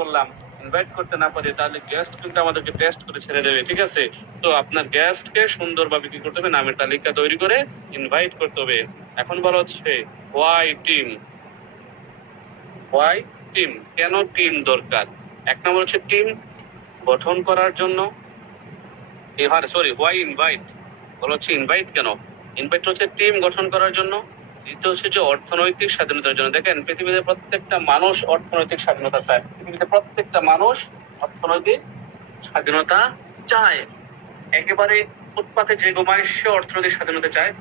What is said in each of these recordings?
করলাম, ইনভাইট করতে না পারি, তাহলে গেস্ট কিন্তু আমাদেরকে টেস্ট করে ছেড়ে দেবে, ঠিক আছে? তো আপনার গেস্টকে সুন্দরভাবে কি করতে হবে, নামের তালিকা তৈরি করে ইনভাইট করতে হবে। এখন বলা হচ্ছে ওয়াই টিম। ওয়াই টিম, কেন টিম দরকার? এক নম্বর হচ্ছে টিম গঠন করার জন্য। সরি, ওয়াই ইনভাইট, বলা হচ্ছে ইনভাইট কেন? ইনভাইট হচ্ছে টিম গঠন করার জন্য। দ্বিতীয় হচ্ছে যে অর্থনৈতিক স্বাধীনতার জন্য। দেখেন, পৃথিবীতে প্রত্যেকটা মানুষ অর্থনৈতিক স্বাধীনতা চায়। পৃথিবীতে প্রত্যেকটা মানুষ অর্থনৈতিক স্বাধীনতা চায়। একেবারে ফুটপাতে যে ঘুমায় সে অর্থনৈতিক স্বাধীনতা চায়,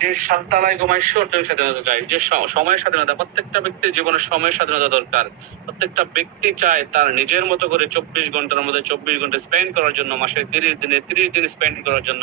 যে সাততলায় ঘুমায় সে অর্থনৈতিক স্বাধীনতা চায়, যে সময়ের স্বাধীনতা, প্রত্যেকটা ব্যক্তির জীবনে সময়ের স্বাধীনতা দরকার। প্রত্যেকটা ব্যক্তি চায় তার নিজের মতো করে 24 ঘন্টার মধ্যে 24 ঘন্টা স্পেন্ড করার জন্য, মাসে 30 দিনে 30 দিন স্পেন্ড করার জন্য,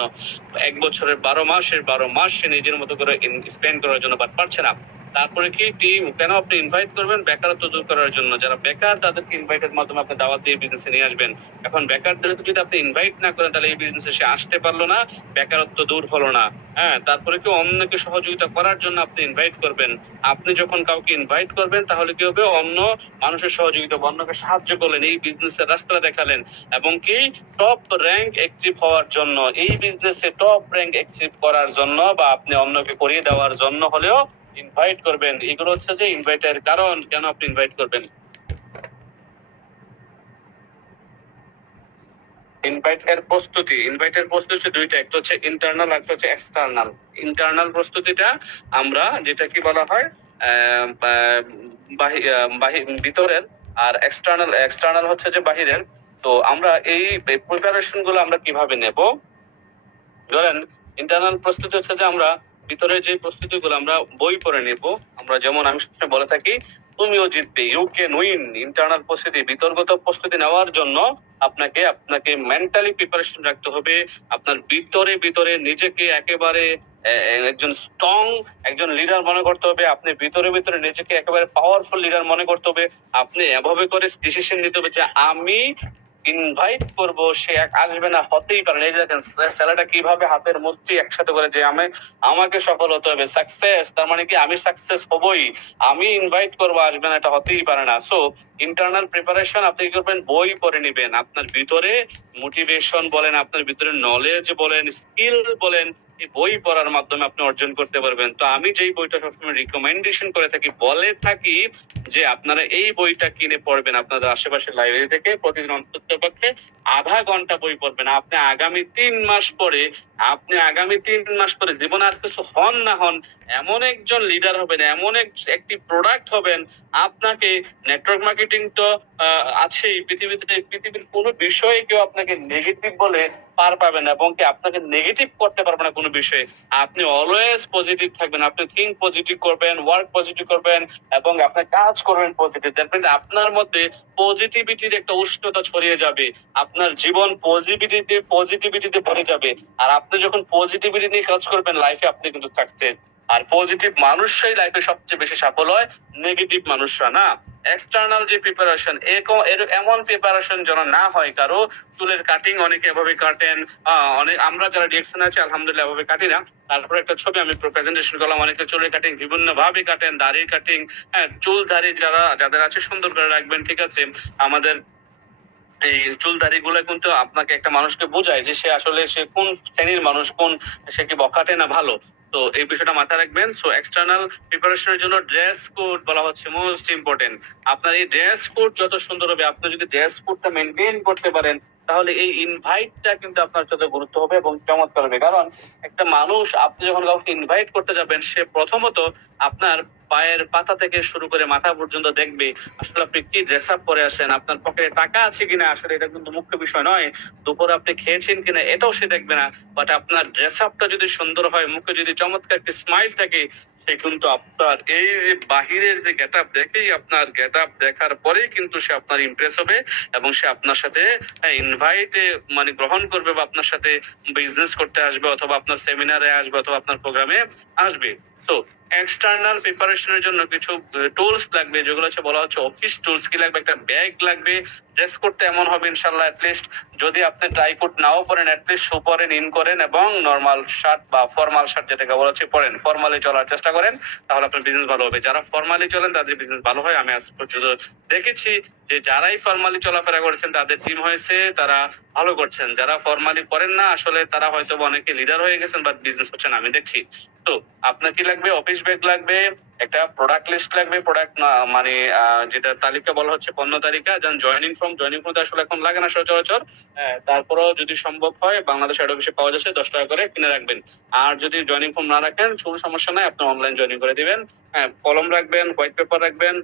এক বছরের 12 মাসের 12 মাস সে নিজের মতো করে স্পেন্ড করার জন্য, বাট পারছে না। তারপরে কি টিম কেন আপনি ইনভাইট করবেন? বেকারত্ব দূর করার জন্য। যারা বেকার তাদেরকে ইনভাইটের মাধ্যমে আপনি দাওয়াত দিয়ে বিজনেসে নিয়ে আসবেন। এখন বেকারদেরকে যদি আপনি ইনভাইট না করেন, তাহলে এই বিজনেসে সে আসতে পারলো না, বেকারত্ব দূর হলো না। হ্যাঁ, তারপরে কি অন্যকে সহযোগিতা করার জন্য আপনি ইনভাইট করবেন। আপনি যখন কাউকে ইনভাইট করবেন, তাহলে কি হবে, অন্য মানুষের সহযোগিতা, অন্যকে সাহায্য করলেন, এই বিজনেসের রাস্তা দেখালেন, এবং কি টপ র্যাঙ্ক অ্যাচিভ হওয়ার জন্য, এই বিজনেসে টপ র্যাঙ্ক অ্যাচিভ করার জন্য, বা আপনি অন্যকে করিয়ে দেওয়ার জন্য হলেও ইনভাইট করবেন। এগুলো হচ্ছে যে ইনভাইটের কারণ, কেন আপনি ইনভাইট করবেন। ইনভাইটের প্রস্তুতি হচ্ছে দুইটা, একটা হচ্ছে ইন্টারনাল, একটা হচ্ছে এক্সটার্নাল। ইন্টারনাল প্রস্তুতিটা আমরা যেটা কি বলা হয় ভিতরের, আর এক্সটার্নাল হচ্ছে যে বাহিরের। তো আমরা এই প্রিপারেশন গুলো আমরা কিভাবে নেব? ধরেন, ইন্টারনাল প্রস্তুতি হচ্ছে যে আমরা ভিতরে যে প্রস্তুতি গুলো আমরা বই পড়ে নেব। আমরা যেমন আমি সবসময় বলে থাকি, তুমিও জিতবে, ইউ ক্যান উইন। ইন্টারনাল প্রস্তুতি, বিতর্গত প্রস্তুতি নেওয়ার জন্য আপনাকে মেন্টালি প্রিপারেশন রাখতে হবে। আপনার ভিতরে নিজেকে একেবারে একজন স্ট্রং একজন লিডার মনে করতে হবে। আপনি ভিতরে নিজেকে একেবারে পাওয়ারফুল লিডার মনে করতে হবে। আপনি এভাবে করে ডিসিশন নিতে হবে যে আমি ইনভাইট করব, সে আসবে না, হতেই পারে না। এই যে দেখেন ছেলেটা কিভাবে হাতের মুষ্টি একসাথে করে, যে আমাকে সফল হতে হবে, সাকসেস, তার মানে কি আমি সাকসেস হবই, আমি ইনভাইট করবো, আসবে না, এটা হতেই পারে না। সো ইন্টারনাল প্রিপারেশন আপনি কি করবেন, বই পড়ে নিবেন। আপনার ভিতরে মোটিভেশন বলেন, আপনার ভিতরে নলেজ বলেন, স্কিল বলেন, এই বই পড়ার মাধ্যমে আপনি অর্জন করতে পারবেন। তো আমি যেই বইটা সবসময় রিকমেন্ডেশন করে থাকি, বলে থাকি যে আপনারা এই বইটা কিনে পড়বেন আপনাদের আশেপাশের লাইব্রেরি থেকে, প্রতিদিন অন্ততপক্ষে আধা ঘন্টা বই পড়বেন। আগামী 3 মাস পরে জীবনে আর কিছু হন না হন, এমন একজন লিডার হবেন, এমন একটি প্রোডাক্ট হবেন। আপনাকে নেটওয়ার্ক মার্কেটিং তো আছেই পৃথিবীতে, পৃথিবীর কোনো বিষয়ে কেউ আপনাকে নেগেটিভ বলে পার পাবে না, এবং কি আপনাকে নেগেটিভ করতে পারবে না কোনো বিষয়ে। আপনি অলওয়েজ পজিটিভ থাকবেন, আপনি থিঙ্ক পজিটিভ করবেন, ওয়ার্ক পজিটিভ করবেন, এবং আপনার কাজ করবেন পজিটিভ। দেখবেন আপনার মধ্যে পজিটিভিটির একটা উষ্ণতা ছড়িয়ে যাবে, আপনার জীবন পজিটিভিটিতে ভরে যাবে। আর আপনি যখন পজিটিভিটি নিয়ে কাজ করবেন লাইফে, আপনি কিন্তু সাকসেস। আর পজিটিভ মানুষরাই লাইফে সবচেয়ে বেশি সফল হয়, নেগেটিভ মানুষরা না। এক্সটার্নাল যে প্রিপারেশন, এমন প্রিপারেশন যেন না হয় কারো। চুলের কাটিং অনেকে এভাবে কাটেন, আমরা যারা ডিএকশন আছে আলহামদুলিল্লাহ এভাবে কাটি না। তারপরে একটা ছবি আমি প্রেজেন্টেশন করলাম, অনেকে চুলের কাটিং বিভিন্ন ভাবে কাটেন, দাড়ির কাটিং। হ্যাঁ, চুল দাড়ি যাদের আছে সুন্দর করে রাখবেন, ঠিক আছে? আমাদের এই চুল দাড়ি গুলো কিন্তু আপনাকে একটা মানুষকে বোঝায় যে সে কোন শ্রেণীর মানুষ, সে কি বখাটে না ভালো। তো এই বিষয়টা মাথায় রাখবেন। সো এক্সটার্নাল প্রিপারেশনের জন্য ড্রেস কোড বলা হচ্ছে মোস্ট ইম্পর্টেন্ট। আপনার এই ড্রেস কোড যত সুন্দর হবে, আপনি যদি ড্রেস কোডটা মেনটেন করতে পারেন, তাহলে এই ইনভাইটটা কিন্তু আপনার সাথে গুরুত্ব হবে এবং চমৎকার হবে। কারণ একটা মানুষ, আপনি যখন কাউকে ইনভাইট করতে যাবেন, সে প্রথমত আপনার পায়ের পাতা থেকে শুরু করে মাথা পর্যন্ত দেখবে আসলে আপনি কি ড্রেস আপ পরে আসেন, আপনার পকেটে টাকা আছে কিনা, আসলে এটা কিন্তু মুখ্য বিষয় নয়। দুপুরে আপনি খেয়েছেন কিনা এটাও সে দেখবে না, বাট আপনার ড্রেস আপটা যদি সুন্দর হয়, মুখে যদি চমৎকার একটি স্মাইল থাকে, সে কিন্তু আপনার এই যে বাহিরের যে গেট আপ দেখেই, আপনার গেট আপ দেখার পরেই কিন্তু সে আপনার ইমপ্রেস হবে, এবং সে আপনার সাথে ইনভাইটে মানে গ্রহণ করবে, বা আপনার সাথে বিজনেস করতে আসবে, অথবা আপনার সেমিনারে আসবে, অথবা আপনার প্রোগ্রামে আসবে। তো এক্সটার্নাল প্রিপারেশনের জন্য কিছু টুলস লাগবে, যেগুলো হচ্ছে বলা হচ্ছে অফিস টুলস। কি লাগবে? একটা ব্যাগ লাগবে। ড্রেস করতে এমন হবে ইনশাল্লাহ, অ্যাটলিস্ট যদি আপনি ট্রাই কোট নাও পরেন, অ্যাটলিস্ট শু পরেন, ইন করেন এবং নর্মাল শার্ট বা ফর্মাল শার্ট যেটাকে বলা হচ্ছে পরেন, ফর্মালি চলার চেষ্টা করেন, তাহলে আপনার বিজনেস ভালো হবে। যারা ফর্মালি চলেন তাদের বিজনেস ভালো হয়। আমি আজ পর্যন্ত দেখেছি যে যারাই ফর্মালি চলাফেরা করেছেন তাদের টিম হয়েছে, তারা ভালো করছেন। যারা ফর্মালি করেন না আসলে তারা হয়তো অনেকে লিডার হয়ে গেছেন বাট বিজনেস করছেন, আমি দেখছি। তো আপনার কি লাগবে? অফিস ব্যাগ লাগবে, একটা প্রোডাক্ট লিস্ট লাগবে, প্রোডাক্ট মানে যেটা তালিকা বলা হচ্ছে, পণ্য তালিকা। যেমন জয়নিং ফর্ম তো আসলে এখন লাগে না সচরাচর। তারপরেও যদি সম্ভব হয় বাংলাদেশ হেড অফিসে পাওয়া যাচ্ছে, 10 টাকা করে কিনে রাখবেন। আর যদি জয়নিং ফর্ম না রাখেন কোনো সমস্যা নাই, আপনি অনলাইন জয়নিং করে দিবেন। কলম রাখবেন, হোয়াইট পেপার রাখবেন,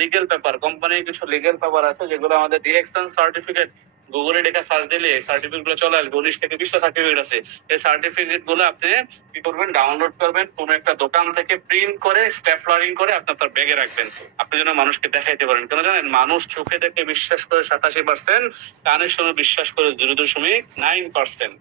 লিগেল পেপার, কোম্পানির কিছু লিগেল পেপার আছে যেগুলো আমাদের ডিরেকশন সার্টিফিকেট, গুগলে লেখা সার্চ দিলে সার্টিফিকেট গুলো চলে আসবে। 19 থেকে 20টা সার্টিফিকেট আছে। এই সার্টিফিকেট গুলো আপনি কি করবেন? ডাউনলোড করবেন, কোন একটা দোকান থেকে প্রিন্ট করে স্ট্যাপলারিং করে আপনি আপনার ব্যাগে রাখবেন। আপনি যেন মানুষকে দেখাইতে পারেন। কেন জানেন? মানুষ চোখে দেখে বিশ্বাস করে 87%, কানে শুনে বিশ্বাস করে 0.9%।